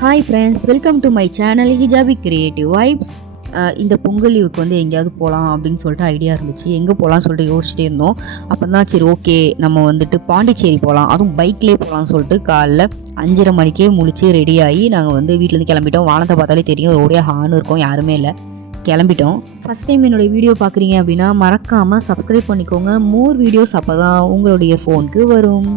Hi friends, welcome to my channel hijabi creative vibes. இந்த பொங்கல் லீவுக்கு வந்து எங்கேயாவது போகலாம் அப்படின்னு சொல்லிட்டு ஐடியா இருந்துச்சு. எங்கே போகலான்னு சொல்லிட்டு யோசிச்சுட்டே இருந்தோம். அப்போ தான் சரி ஓகே நம்ம வந்துட்டு பாண்டிச்சேரி போகலாம், அதுவும் பைக்லேயே போகலான்னு சொல்லிட்டு காலைல 5:30 மணிக்கே முழிச்சு ரெடி ஆகி நாங்கள் வந்து வீட்டிலேருந்து கிளம்பிட்டோம். வானத்தை பார்த்தாலே தெரியும், ரோடே ஹான்னு இருக்கும், யாருமே இல்லை. கிளம்பிட்டோம். ஃபஸ்ட் டைம் என்னோடய வீடியோ பார்க்குறீங்க அப்படின்னா மறக்காமல் சப்ஸ்கிரைப் பண்ணிக்கோங்க. மோர் வீடியோஸ் அப்போ தான் உங்களுடைய ஃபோனுக்கு வரும்.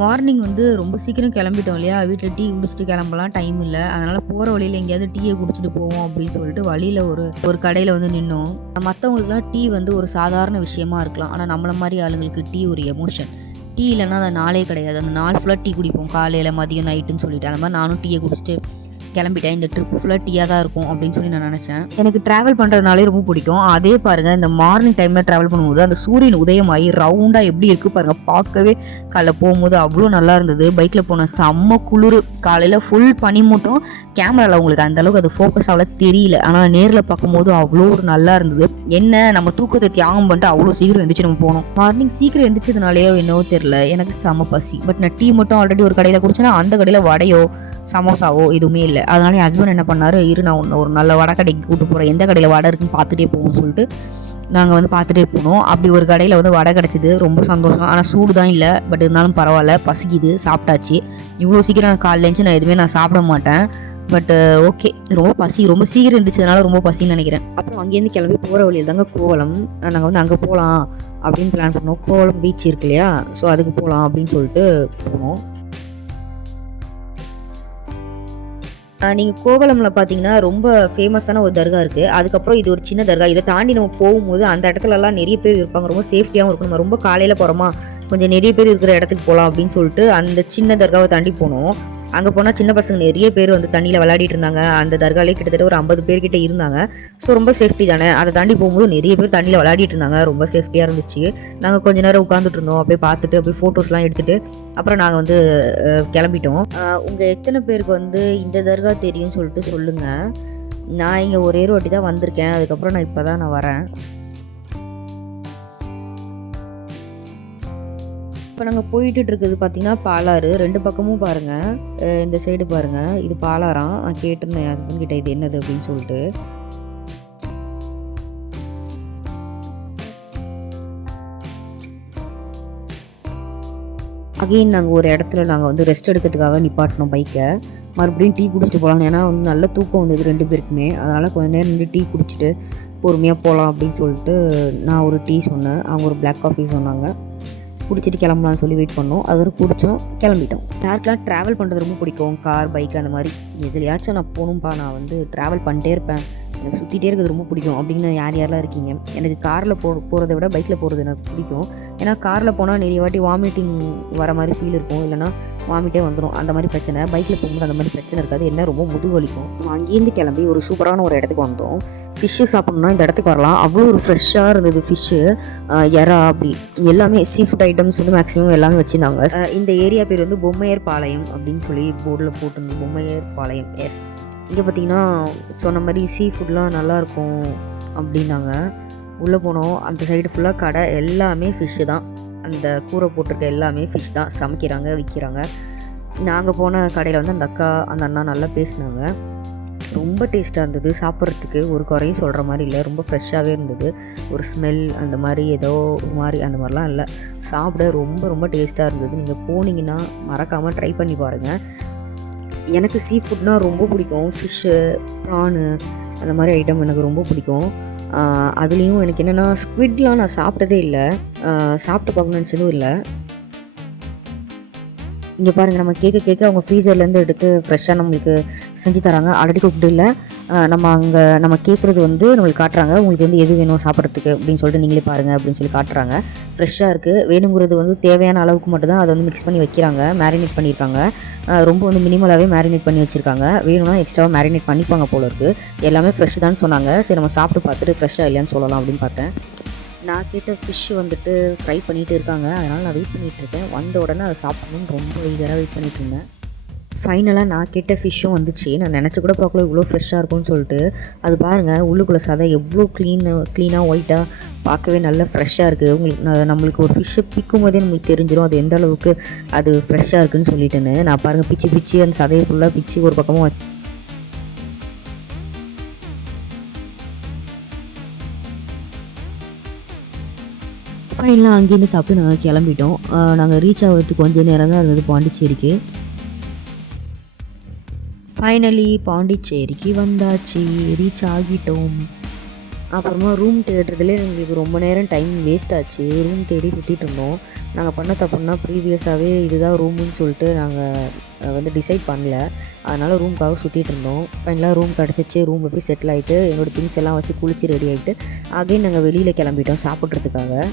மார்னிங் வந்து ரொம்ப சீக்கிரம் கிளம்பிட்டோம் இல்லையா, வீட்டில் டீ குடிச்சிட்டு கிளம்பலாம், டைம் இல்லை. அதனால் போகிற வழியில் எங்கேயாவது டீயை குடிச்சிட்டு போவோம் அப்படின்னு சொல்லிட்டு வழியில் ஒரு கடையில் வந்து நின்னோம். மற்றவங்களுக்குலாம் டீ வந்து ஒரு சாதாரண விஷயமா இருக்கலாம், ஆனால் நம்மள மாதிரி ஆளுங்களுக்கு டீ ஒரு எமோஷன். டீ இல்லைன்னா அந்த நாளே கிடையாது. அந்த நாள் ஃபுல்லாக டீ குடிப்போம், காலையில் மதியம் நைட்டுன்னு சொல்லிட்டு. அந்த மாதிரி நானும் டீயை குடிச்சிட்டு கிளம்பிட்டேன். இந்த ட்ரிப்பு ஃபுல்லாக டீயாக தான் இருக்கும் அப்படின்னு சொல்லி நான் நினச்சேன். எனக்கு ட்ராவல் பண்ணுறதுனாலே ரொம்ப பிடிக்கும். அதே பாருங்கள், இந்த மார்னிங் டைமில் ட்ராவல் பண்ணும்போது அந்த சூரியன் உதயமாகி ரவுண்டாக எப்படி இருக்குது பாருங்கள். பார்க்கவே காலைல போகும்போது அவ்வளோ நல்லா இருந்தது. பைக்கில் போன செம்ம குளிர், காலையில் ஃபுல் பனிமூட்டம். கேமராவில் உங்களுக்கு அந்தளவுக்கு அது ஃபோக்கஸ் ஆகல தெரியல, ஆனால் நேரில் பார்க்கும்போது அவ்வளோ ஒரு நல்லா இருந்தது. என்ன நம்ம தூக்கத்தை தியாகம் பண்ணிட்டு அவ்வளோ சீக்கிரம் எழுந்திரிச்சு நம்ம போனோம். மார்னிங் சீக்கிரம் எழுந்திரிச்சதுனாலேயோ என்னவோ தெரியல, எனக்கு செம்ம பசி. பட் நான் டீ மட்டும் ஆல்ரெடி ஒரு கடையில் குடிச்சேன்னா அந்த கடையில் வடையோ சமோசாவோ எதுவுமே இல்லை. அதனால என் ஹஸ்பண்ட் என்ன பண்ணார், நான் ஒரு நல்ல வடை கடைக்கு கூப்பிட்டு போகிறேன், எந்த கடையில் வடை இருக்குன்னு பார்த்துட்டே போவோம்னு சொல்லிட்டு நாங்கள் வந்து பார்த்துட்டே போனோம். அப்படி ஒரு கடையில் வந்து வடை கிடச்சிது, ரொம்ப சந்தோஷம். ஆனால் சூடு தான் இல்லை, பட் இருந்தாலும் பரவாயில்ல, பசிக்குது, சாப்பிட்டாச்சு. இவ்வளோ சீக்கிரம் நான் காலைல எழுந்துச்சு நான் எதுவுமே சாப்பிட மாட்டேன். பட் ஓகே, ரொம்ப பசி, ரொம்ப சீக்கிரம் இருந்துச்சதுனால ரொம்ப பசின்னு நினைக்கிறேன். அப்புறம் அங்கேருந்து கிளம்பி போகிற வழியில் தாங்க கோவளம். நாங்கள் வந்து அங்கே போகலாம் அப்படின்னு பிளான் பண்ணோம். கோவளம் பீச் இருக்கு இல்லையா, ஸோ அதுக்கு போகலாம் அப்படின்னு சொல்லிட்டு போனோம். நீங்கள் கோவளமில் பார்த்தீங்கன்னா ரொம்ப ஃபேமஸான ஒரு தர்கா இருக்குது. அதுக்கப்புறம் இது ஒரு சின்ன தர்கா. இதை தாண்டி நம்ம போகும்போது அந்த இடத்துலலாம் நிறைய பேர் இருப்பாங்க, ரொம்ப சேஃப்டியாகவும் இருக்கும். நம்ம ரொம்ப காலையில் போகிறோமா, கொஞ்சம் நிறைய பேர் இருக்கிற இடத்துக்கு போகலாம் அப்படின்னு சொல்லிட்டு அந்த சின்ன தர்காவை தாண்டி போனோம். அங்கே போனால் சின்ன பசங்க நிறைய பேர் வந்து தண்ணியில் விளையாடிட்டு இருந்தாங்க. அந்த தர்காலே கிட்டத்தட்ட ஒரு 50 பேர்கிட்ட இருந்தாங்க. ஸோ ரொம்ப சேஃப்டி தானே. அதை தாண்டி போகும்போது நிறைய பேர் தண்ணியில் விளையாடிட்டு இருந்தாங்க, ரொம்ப சேஃப்டியாக இருந்துச்சு. நாங்கள் கொஞ்ச நேரம் உட்காந்துட்டு இருந்தோம், அப்படியே பார்த்துட்டு அப்படியே ஃபோட்டோஸ்லாம் எடுத்துகிட்டு அப்புறம் நாங்கள் வந்து கிளம்பிட்டோம். உங்கள் எத்தனை பேருக்கு வந்து இந்த தர்கா தெரியும்னு சொல்லிட்டு சொல்லுங்கள். நான் இங்கே ஒரே ஒரு வாட்டி தான் வந்திருக்கேன், அதுக்கப்புறம் நான் இப்போ தான் வரேன். இப்போ நாங்கள் போயிட்டு இருக்குது பார்த்தீங்கன்னா பாலாறு. 2 பக்கமும் பாருங்கள், இந்த சைடு பாருங்கள், இது பாலாறாம். நான் கேட்டிருந்தேன் என் ஹஸ்பண்ட் கிட்ட இது என்னது அப்படின்னு சொல்லிட்டு. அகெயின் நாங்கள் ஒரு இடத்துல நாங்கள் வந்து ரெஸ்ட் எடுக்கிறதுக்காக நிப்பாட்டினோம் பைக்கை. மறுபடியும் டீ குடிச்சிட்டு போகலாம், ஏன்னா வந்து நல்ல தூக்கம் வந்தது 2 பேருக்குமே. அதனால் கொஞ்சம் நேரம் நின்று டீ குடிச்சிட்டு பொறுமையாக போகலாம் அப்படின்னு சொல்லிட்டு நான் ஒரு டீ சொன்னேன், அவங்க ஒரு பிளாக் காஃபி சொன்னாங்க. குடிச்சிட்டு கிளம்பலான்னு சொல்லி வெயிட் பண்ணோம். அது குடித்தோம், கிளம்பிட்டோம். யாருக்கெல்லாம் ட்ராவல் பண்ணுறது ரொம்ப பிடிக்கும், கார் பைக் அந்த மாதிரி எதுலையாச்சும் நான் போகணும்ப்பா, நான் வந்து ட்ராவல் பண்ணிட்டே இருப்பேன், எனக்கு சுற்றிட்டே இருக்கிறது ரொம்ப பிடிக்கும் அப்படின்னு யாரெல்லாம் இருக்கீங்க? எனக்கு காரில் போகிறத விட பைக்கில் போகிறது எனக்கு பிடிக்கும். ஏன்னா காரில் போனால் நிறைய வாட்டி வாமிட்டிங் வர மாதிரி ஃபீல் இருக்கும், இல்லைனா வாமிட்டே வந்துடும், அந்த மாதிரி பிரச்சனை. பைக்கில் போகும்போது அந்த மாதிரி பிரச்சனை இருக்காது, என்ன ரொம்ப முதுகு வலிக்கும். அங்கேருந்து கிளம்பி ஒரு சூப்பரான ஒரு இடத்துக்கு வந்தோம். ஃபிஷ்ஷு சாப்பிட்ணுன்னா இந்த இடத்துக்கு வரலாம். அவ்வளோ ஒரு ஃப்ரெஷ்ஷாக இருந்தது ஃபிஷ்ஷு, எறா, அப்படி எல்லாமே சீ ஃபுட் ஐட்டம்ஸ் வந்து மேக்ஸிமம் எல்லாமே வச்சுருந்தாங்க. இந்த ஏரியா பேர் வந்து பொம்மையர் பாளையம் அப்படின்னு சொல்லி போர்டில் போட்டிருந்தது, பொம்மையர் பாளையம். எஸ், இங்கே பார்த்தீங்கன்னா சொன்ன மாதிரி சீ ஃபுட்லாம் நல்லாயிருக்கும் அப்படின்னாங்க. உள்ளே போனோம், அந்த சைடு ஃபுல்லாக கடை, எல்லாமே ஃபிஷ்ஷு தான். அந்த கூரை போட்டிருக்க எல்லாமே ஃபிஷ் தான் சமைக்கிறாங்க, விற்கிறாங்க. நாங்கள் போன கடையில் வந்து அந்த அண்ணா நல்லா பேசினாங்க. ரொம்ப டேஸ்ட்டாக இருந்தது, சாப்பிட்றதுக்கு ஒரு குறையும் சொல்கிற மாதிரி இல்லை, ரொம்ப ஃப்ரெஷ்ஷாகவே இருந்தது. ஒரு ஸ்மெல் அந்த மாதிரி ஏதோ ஒரு மாதிரி அந்த மாதிரிலாம் இல்லை, சாப்பிட ரொம்ப ரொம்ப டேஸ்ட்டாக இருந்தது. நீங்கள் போனீங்கன்னா மறக்காமல் ட்ரை பண்ணி பாருங்கள். எனக்கு சீ ஃபுட்னால் ரொம்ப பிடிக்கும். ஃபிஷ்ஷு, ப்ரானு அந்த மாதிரி ஐட்டம் எனக்கு ரொம்ப பிடிக்கும். அதுலேயும் எனக்கு என்னென்னா ஸ்குவிட்லாம் நான் சாப்பிட்டதே இல்லை, சாப்பிட்டு பார்க்கணுன்னு நினச்சதும் இல்லை. இங்கே பாருங்கள், நம்ம கேட்க அவங்க ஃப்ரீசர்லேருந்து எடுத்து ஃப்ரெஷ்ஷாக நம்மளுக்கு செஞ்சு தராங்க. ஆல்ரெடி குக்டு இல்லை, நம்ம கேட்குறது வந்து நம்மளுக்கு காட்டுறாங்க, உங்களுக்கு வந்து எது வேணும் சாப்பிட்றதுக்கு அப்படின்னு சொல்லிட்டு நீங்களே பாருங்கள் அப்படின்னு சொல்லி காட்டுறாங்க. ஃப்ரெஷ்ஷாக இருக்குது. வேணுங்கிறது வந்து தேவையான அளவுக்கு மட்டும்தான் அதை வந்து மிக்ஸ் பண்ணி வைக்கிறாங்க, மேரினேட் பண்ணியிருக்காங்க. ரொம்ப வந்து மினிமலாகவே மேரினேட் பண்ணி வச்சுருக்காங்க. வேணும்னா எக்ஸ்ட்ராவாக மேரினேட் பண்ணிப்பாங்க போல இருக்குது. எல்லாமே ஃப்ரெஷ் தான் சொன்னாங்க. சரி நம்ம சாப்பிட்டு பார்த்துட்டு ஃப்ரெஷ்ஷாக இல்லையான்னு சொல்லலாம் அப்படின்னு பார்த்தேன். நான் கேட்ட ஃபிஷ் வந்துட்டு ஃப்ரை பண்ணிகிட்டு இருக்காங்க, அதனால் நான் வெயிட் பண்ணிகிட்ருக்கேன். வந்த உடனே அதை சாப்பிடணும்னு ரொம்ப ஈகராக வெயிட் பண்ணிகிட்டு இருந்தேன். ஃபைனலாக நான் கேட்ட ஃபிஷ்ஷும் வந்துச்சு. நான் நினச்சி கூட பார்க்கல இவ்வளோ ஃப்ரெஷ்ஷாக இருக்கும்னு சொல்லிட்டு. அது பாருங்கள் உள்ளுக்குள்ளே சதை எவ்வளோ க்ளீனாக ஒயிட்டாக பார்க்கவே நல்லா ஃப்ரெஷ்ஷாக இருக்குது. உங்களுக்கு நம்மளுக்கு ஒரு ஃபிஷ்ஷை பிக்கும் போதே நம்மளுக்கு தெரிஞ்சிடும் அது எந்த அளவுக்கு அது ஃப்ரெஷ்ஷாக இருக்குதுன்னு சொல்லிட்டுன்னு. நான் பாருங்கள் பிச்சு அந்த சதையை ஃபுல்லாக பிச்சு ஒரு பக்கமாக ஃபைனலாக அங்கேருந்து சாப்பிட்டு நாங்கள் கிளம்பிட்டோம். நாங்கள் ரீச் ஆகிறதுக்கு கொஞ்சம் நேரம் தான் இருந்தது பாண்டிச்சேரிக்கு. ஃபைனலி பாண்டிச்சேரிக்கு வந்தாச்சு, ரீச் ஆகிட்டோம். அப்புறமா ரூம் தேடுறதுலேயே எங்களுக்கு ரொம்ப நேரம் டைம் வேஸ்ட் ஆச்சு. ரூம் தேடி சுற்றிட்டு இருந்தோம். நாங்கள் பண்ண தப்புன்னா ப்ரீவியஸாகவே இதுதான் ரூமுன்னு சொல்லிட்டு நாங்கள் வந்து டிசைட் பண்ணல. அதனால் ரூமுக்காக சுற்றிட்டு இருந்தோம். ஃபைனலாக ரூம் கிடச்சிச்சு. ரூமில் போய் செட்டில் ஆகிட்டு என்னோடய திங்ஸ் எல்லாம் வச்சு குளிச்சு ரெடி ஆகிட்டு அகைன் நாங்கள் வெளியில் கிளம்பிட்டோம் சாப்பிட்றதுக்காக.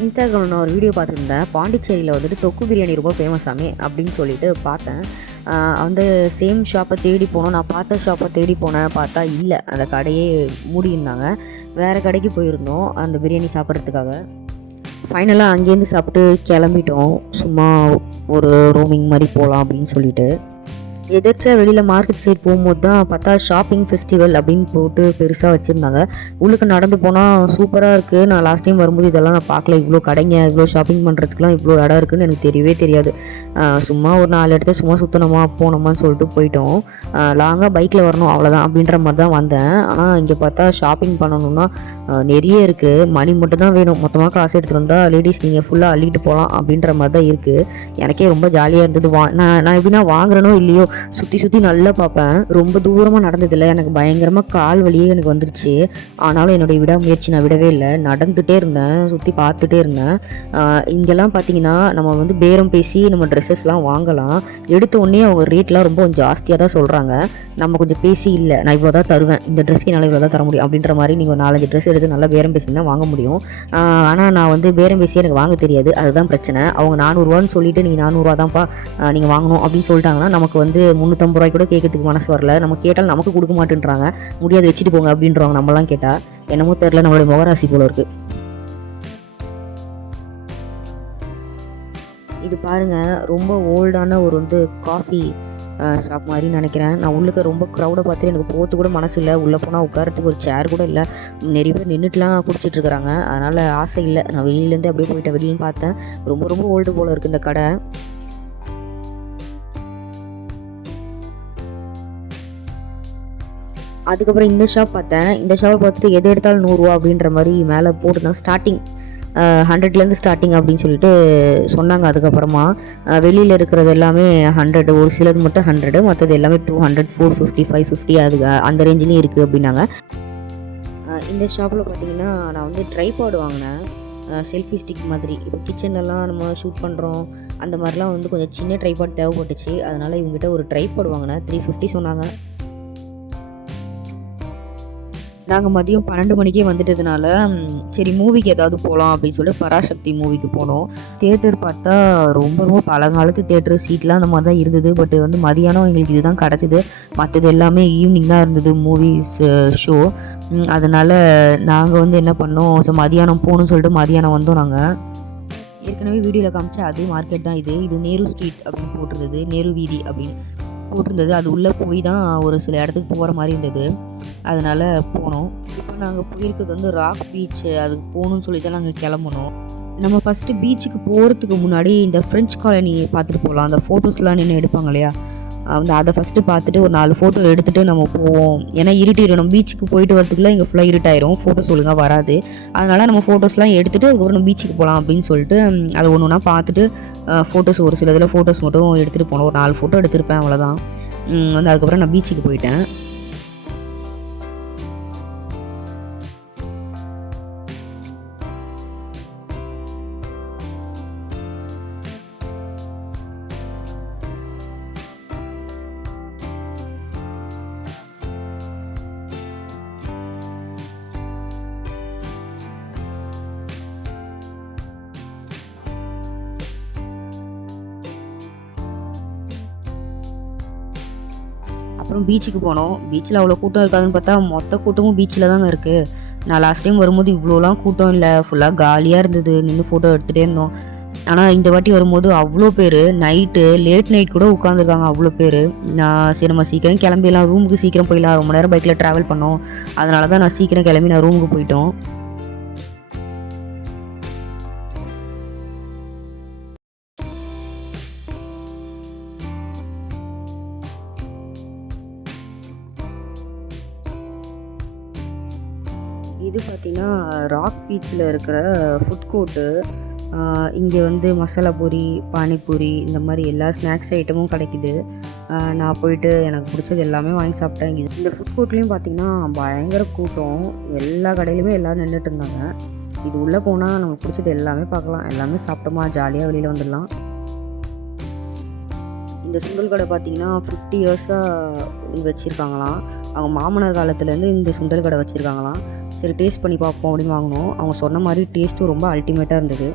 இன்ஸ்டாகிராமில் நான் ஒரு வீடியோ பார்த்துருந்தேன். பாண்டிச்சேரியில் வந்துட்டு தொக்கு பிரியாணி ரொம்ப ஃபேமஸாமே அப்படின்னு சொல்லிட்டு பார்த்தேன். அந்த சேம் ஷாப்பை தேடி போனோம். நான் பார்த்த ஷாப்பை தேடி போனேன், பார்த்தா இல்லை, அந்த கடையே மூடியிருந்தாங்க. வேறு கடைக்கு போயிருந்தோம் அந்த பிரியாணி சாப்பிட்றதுக்காக. ஃபைனலாக அங்கேருந்து சாப்பிட்டு கிளம்பிட்டோம். சும்மா ஒரு ரோமிங் மாதிரி போகலாம் அப்படின்னு சொல்லிட்டு. எதாச்சும் வெளியில் மார்க்கெட் சைட் போகும்போது தான் பார்த்தா ஷாப்பிங் ஃபெஸ்டிவல் அப்படின்னு போட்டு பெருசாக வச்சுருந்தாங்க. உள்ளுக்கு நடந்து போனால் சூப்பராக இருக்குது. நான் லாஸ்ட் டைம் வரும்போது இதெல்லாம் நான் பார்க்கல. இவ்வளோ கடைங்க, இவ்வளோ ஷாப்பிங் பண்ணுறதுக்குலாம் இவ்வளோ இடம் இருக்குதுன்னு எனக்கு தெரியவே தெரியாது. சும்மா ஒரு 4 இடத்த சும்மா சுற்றணுமா போனோமான்னு சொல்லிட்டு போயிட்டோம். லாங்காக பைக்கில் வரணும் அவ்வளோதான் அப்படின்ற மாதிரி தான் வந்தேன். ஆனால் இங்கே பார்த்தா ஷாப்பிங் பண்ணணுன்னா நிறைய இருக்குது. மணி மட்டும் தான் வேணும். மொத்தமாக காசு எடுத்துகிட்டு வந்தால் லேடிஸ் நீங்கள் ஃபுல்லாக அள்ளிட்டு போகலாம் அப்படின்ற மாதிரி தான் இருக்குது. எனக்கே ரொம்ப ஜாலியாக இருந்தது. நான் எப்படின்னா வாங்குறனோ இல்லையோ சுற்றி நல்லா பார்ப்பேன். ரொம்ப தூரமாக நடந்ததில்லை. எனக்கு பயங்கரமாக கால் வலியே எனக்கு வந்துருச்சு. ஆனாலும் என்னுடைய விடாமுயற்சி நான் விடவே இல்லை. நடந்துகிட்டே இருந்தேன், சுற்றி பார்த்துட்டே இருந்தேன். இங்கெல்லாம் பார்த்தீங்கன்னா நம்ம வந்து பேரம் பேசி நம்ம ட்ரெஸ்ஸஸ்லாம் வாங்கலாம். எடுத்த உடனே அவங்க ரேட்லாம் ரொம்ப ஜாஸ்தியாக தான் சொல்கிறாங்க. நம்ம கொஞ்சம் பேசி இல்லை நான் இவ்வளோ தான் தருவேன், இந்த ட்ரெஸ்க்கு என்னால் இவ்வளோ தான் தர முடியும் அப்படின்ற மாதிரி நீங்கள் 4-5 ட்ரெஸ் எடுத்து நல்லா பேரம் பேசினா வாங்க முடியும். ஆனால் நான் வந்து பேரம் பேசி எனக்கு வாங்க தெரியாது. அதுதான் பிரச்சனை. அவங்க 400 சொல்லிவிட்டு நீங்கள் 400 தான்ப்பா நீங்கள் வாங்கணும் அப்படின்னு சொல்லிட்டாங்கன்னா நமக்கு வந்து 350 ரூபாய் கூட கேட்கறதுக்கு மனசு வரல. நம்ம கேட்டால் நமக்கு கொடுக்க மாட்டேன்றாங்க. முடியாது வச்சுட்டு போங்க அப்படின்றவங்க. நம்மலாம் கேட்டால் என்னமோ தெரில, நம்மளுடைய முகராசி போல இருக்குது. இது பாருங்கள் ரொம்ப ஓல்டான ஒரு வந்து காஃபி ஷாப் மாதிரி நினைக்கிறேன். நான் உள்ளுக்கு ரொம்ப க்ரௌடை பார்த்துட்டு எனக்கு போகிறது கூட மனசு இல்லை. உள்ளே போனால் உட்காரத்துக்கு ஒரு சேர் கூட இல்லை. நிறைய பேர் நின்றுட்டுலாம் குடிச்சிட்ருக்குறாங்க. அதனால் ஆசை இல்லை. நான் வெளியிலேருந்து அப்படியே போயிட்டேன். வெளியின்னு பார்த்தேன் ரொம்ப ஓல்டு போல் இருக்குது இந்த கடை. அதுக்கப்புறம் இந்த ஷாப் பார்த்தேன். இந்த ஷாப்பை பார்த்துட்டு எது எடுத்தாலும் 100 ரூபா அப்படின்ற மாதிரி மேலே போட்டுருந்தாங்க. ஸ்டார்டிங் 100லேருந்து ஸ்டார்டிங் அப்படின்னு சொல்லிட்டு சொன்னாங்க. அதுக்கப்புறமா வெளியில் இருக்கிறது எல்லாமே 100, ஒரு சிலது மட்டும் 100, மற்றது எல்லாமே 200, 450, 550 அது அந்த ரேஞ்சிலையும் இருக்குது அப்படின்னாங்க. இந்த ஷாப்பில் பார்த்தீங்கன்னா நான் வந்து ட்ரைபாட் வாங்கினேன். செல்ஃபி ஸ்டிக் மாதிரி. இப்போ கிச்சன்லலாம் நம்ம ஷூட் பண்ணுறோம் அந்த மாதிரிலாம் வந்து கொஞ்சம் சின்ன ட்ரைபாட் தேவைப்பட்டுச்சு. அதனால் இவங்ககிட்ட ஒரு ட்ரைபாட் வாங்கினேன். 350 சொன்னாங்க. நாங்கள் மதியம் 12 மணிக்கே வந்துட்டதுனால சரி மூவிக்கு ஏதாவது போகலாம் அப்படின்னு சொல்லிட்டு பராசக்தி மூவிக்கு போனோம். தியேட்டர் பார்த்தா ரொம்ப பழங்காலத்து தியேட்டர், சீட்லாம் அந்த மாதிரி தான் இருந்தது. பட் வந்து மதியானம் எங்களுக்கு இதுதான் கிடச்சிது. மற்றது எல்லாமே ஈவினிங் தான் இருந்தது மூவிஸ் ஷோ. அதனால் நாங்கள் வந்து என்ன பண்ணோம், ஸோ மதியானம் போகணும்னு சொல்லிட்டு மதியானம் வந்தோம். நாங்கள் ஏற்கனவே வீடியோவில் காமிச்சா அதே மார்க்கெட் தான் இது. நேரு ஸ்ட்ரீட் அப்படின்னு போட்டிருந்தது, நேரு வீதி அப்படின்னு போட்டிருந்தது. அது உள்ளே போய் தான் ஒரு சில இடத்துக்கு போகிற மாதிரி இருந்தது. அதனால் போனோம். இப்போ நாங்கள் போயிருக்கிறது வந்து ராக் பீச். அதுக்கு போகணுன்னு சொல்லி தான் நாங்கள் கிளம்புனோம். நம்ம ஃபஸ்ட்டு பீச்சுக்கு போகிறதுக்கு முன்னாடி இந்த ஃப்ரெஞ்ச் காலனி பார்த்துட்டு போகலாம். அந்த ஃபோட்டோஸ்லாம் நின்று எடுப்பாங்க இல்லையா, வந்து அதை ஃபஸ்ட்டு பார்த்துட்டு ஒரு 4 ஃபோட்டோ எடுத்துகிட்டு நம்ம போவோம். ஏன்னா இருட்டிடும். நம்ம பீச்சுக்கு போயிட்டு வரதுக்குள்ளே இங்கே ஃபுல்லாக இருட்டாயிரும், ஃபோட்டோஸ் ஒழுங்காக வராது. அதனால் நம்ம ஃபோட்டோஸ்லாம் எடுத்துகிட்டு அதுக்கப்புறம் நம்ம பீச்சுக்கு போகலாம் அப்படின்னு சொல்லிட்டு அதை ஒன்று ஒன்றா பார்த்துட்டு ஃபோட்டோஸ் ஒரு சில இதில் ஃபோட்டோஸ் மட்டும் எடுத்துகிட்டு போனோம். ஒரு 4 ஃபோட்டோ எடுத்திருப்பேன், அவ்வளோதான். வந்து அதுக்கப்புறம் நான் பீச்சுக்கு போயிட்டேன். அப்புறம் பீச்சுக்கு போனோம். பீச்சில் அவ்வளோ கூட்டம் இருக்காதுன்னு பார்த்தா மொத்த கூட்டமும் பீச்சில் தாங்க இருக்குது. நான் லாஸ்ட் டைம் வரும்போது இவ்வளோலாம் கூட்டம் இல்லை, ஃபுல்லாக காலியாக இருந்தது. நின்று ஃபோட்டோ எடுத்துகிட்டே இருந்தோம். ஆனால் இந்த வாட்டி வரும்போது அவ்வளோ பேர் நைட்டு லேட் நைட் கூட உட்காந்துருக்காங்க அவ்வளோ பேர். நான் சரி நம்ம சீக்கிரம் கிளம்பிடலாம், ரூமுக்கு சீக்கிரம் போயிடலாம், ரொம்ப நேரம் பைக்கில் ட்ராவல் பண்ணோம், அதனால தான் நான் சீக்கிரம் கிளம்பி நான் ரூமுக்கு போயிட்டோம். இது பார்த்திங்கன்னா ராக் பீச்சில் இருக்கிற ஃபுட் கோர்ட்டு. இங்கே வந்து மசாலா பூரி, பானிபூரி இந்த மாதிரி எல்லா ஸ்நாக்ஸ் ஐட்டமும் கிடைக்குது. நான் போயிட்டு எனக்கு பிடிச்சது எல்லாமே வாங்கி சாப்பிட்டேன். இந்த ஃபுட் கோர்ட்லேயும் பார்த்திங்கன்னா பயங்கர கூட்டம், எல்லா கடையிலுமே எல்லோரும் நின்றுட்டு இருந்தாங்க. இது உள்ளே போனால் நமக்கு பிடிச்சது எல்லாமே பார்க்கலாம், எல்லாமே சாப்பிட்டோமா ஜாலியாக வெளியில் வந்துடலாம். இந்த சுண்டல் கடை பார்த்திங்கன்னா 50 இயர்ஸாக வச்சுருக்காங்களாம். அவங்க மாமனார் காலத்துலேருந்து இந்த சுண்டல் கடை வச்சுருக்காங்களாம். சரி டேஸ்ட் பண்ணி பார்ப்போம் அப்படின்னு வாங்கினோம். அவங்க சொன்ன மாதிரி டேஸ்ட்டும் ரொம்ப அல்டிமேட்டாக இருந்தது.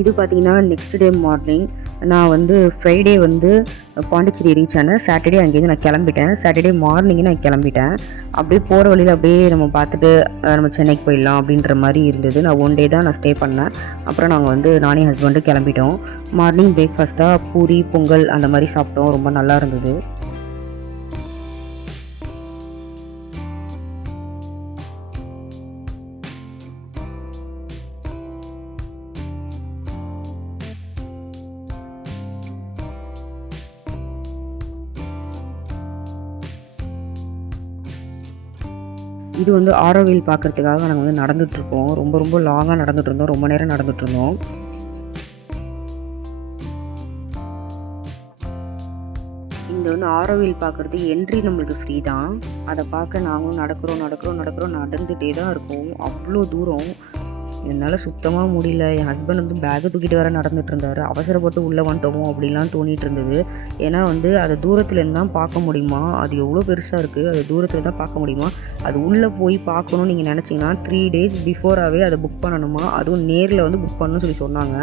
இது பார்த்திங்கன்னா நெக்ஸ்ட் டே மார்னிங் நான் வந்து ஃப்ரைடே வந்து பாண்டிச்சேரி ரீச் ஆனேன். சாட்டர்டே அங்கேருந்து நான் கிளம்பிட்டேன். சாட்டர்டே மார்னிங்கே நான் கிளம்பிட்டேன். அப்படியே போகிற வழியில் அப்படியே நம்ம பார்த்துட்டு நம்ம சென்னைக்கு போயிடலாம் அப்படின்ற மாதிரி இருந்தது. நான் 1 டே தான் நான் ஸ்டே பண்ணேன். அப்புறம் நாங்கள் வந்து நானே ஹஸ்பண்டு கிளம்பிட்டோம். மார்னிங் பிரேக்ஃபாஸ்ட்டாக பூரி, பொங்கல் அந்த மாதிரி சாப்பிட்டோம். ரொம்ப நல்லா இருந்தது. இது வந்து ஆரோவில் பார்க்குறதுக்காக நாங்கள் வந்து நடந்துகிட்ருக்கோம். ரொம்ப ரொம்ப லாங்காக நடந்துகிட்டு இருந்தோம், ரொம்ப நேரம் நடந்துகிட்டு இருந்தோம். இங்கே வந்து ஆரோவில் பார்க்குறதுக்கு என்ட்ரி நம்மளுக்கு ஃப்ரீ தான். அதை பார்க்க நாங்களும் நடந்துகிட்டே தான் இருக்கோம். அவ்வளோ தூரம் என்னால் சுத்தமாக முடியல. என் ஹஸ்பண்ட் வந்து பேக்கை தூக்கிட்டு வர நடந்துகிட்டு இருந்தார். அவசரப்பட்டு உள்ளே வந்துட்டோமோ அப்படிலாம் தோணிகிட்டு இருந்தது. ஏன்னா வந்து அதை தூரத்துலேருந்து தான் பார்க்க முடியுமா, அது எவ்வளோ பெருசாக இருக்குது, அது தூரத்தில் தான் பார்க்க முடியுமா. அது உள்ளே போய் பார்க்கணுன்னு நீங்கள் நினச்சிங்கன்னா 3 days பிஃபோராகவே அதை புக் பண்ணணுமா, அதுவும் நேரில் வந்து புக் பண்ணணும்னு சொல்லி சொன்னாங்க.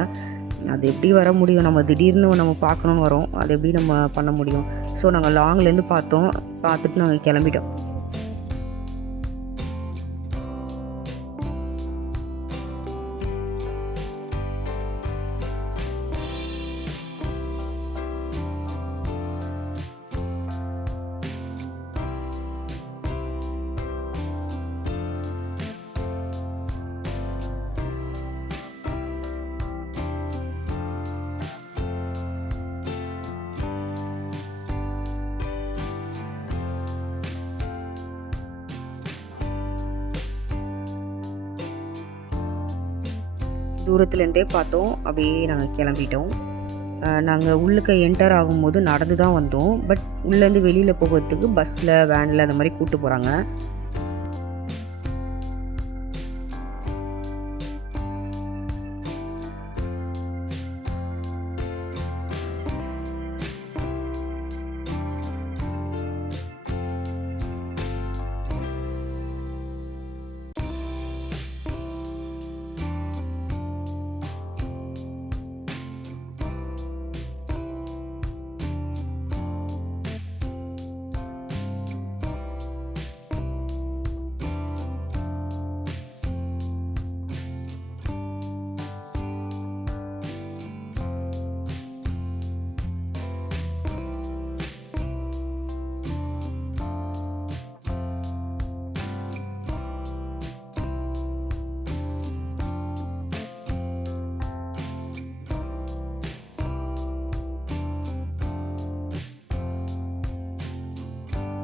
அது எப்படி வர முடியும், நம்ம திடீர்னு நம்ம பார்க்கணுன்னு வரோம், அது எப்படி நம்ம பண்ண முடியும். ஸோ நாங்கள் லாங்லேருந்து பார்த்துட்டு நாங்கள் கிளம்பிட்டோம். தூரத்துலேருந்தே பார்த்தோம், அப்படியே நாங்கள் கிளம்பிட்டோம். நாங்கள் உள்ளுக்க என்டர் ஆகும்போது நடந்து தான் வந்தோம். பட் உள்ளேருந்து வெளியில் போகிறதுக்கு பஸ்ஸில், வேனில் அந்த மாதிரி கூப்பிட்டு போகிறாங்க.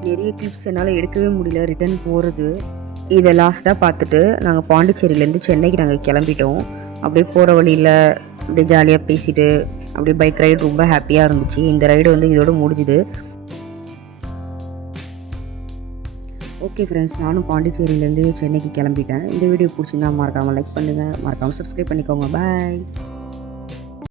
நிறைய கிளிப்ஸ் என்னால் எடுக்கவே முடியல ரிட்டர்ன் போகிறது. இதை லாஸ்ட்டாக பார்த்துட்டு நாங்கள் பாண்டிச்சேரியிலேருந்து சென்னைக்கு நாங்கள் கிளம்பிட்டோம். அப்படியே போகிற வழியில் அப்படியே ஜாலியாக பேசிட்டு அப்படியே பைக் ரைடு ரொம்ப ஹாப்பியாக இருந்துச்சு. இந்த ரைடு வந்து இதோட முடிஞ்சுது. ஓகே ஃப்ரெண்ட்ஸ், நானும் பாண்டிச்சேரியிலேருந்து சென்னைக்கு கிளம்பிட்டேன். இந்த வீடியோ பிடிச்சிருந்தா மறக்காமல் லைக் பண்ணுங்கள், மறக்காமல் சப்ஸ்கிரைப் பண்ணிக்கோங்க. பாய்.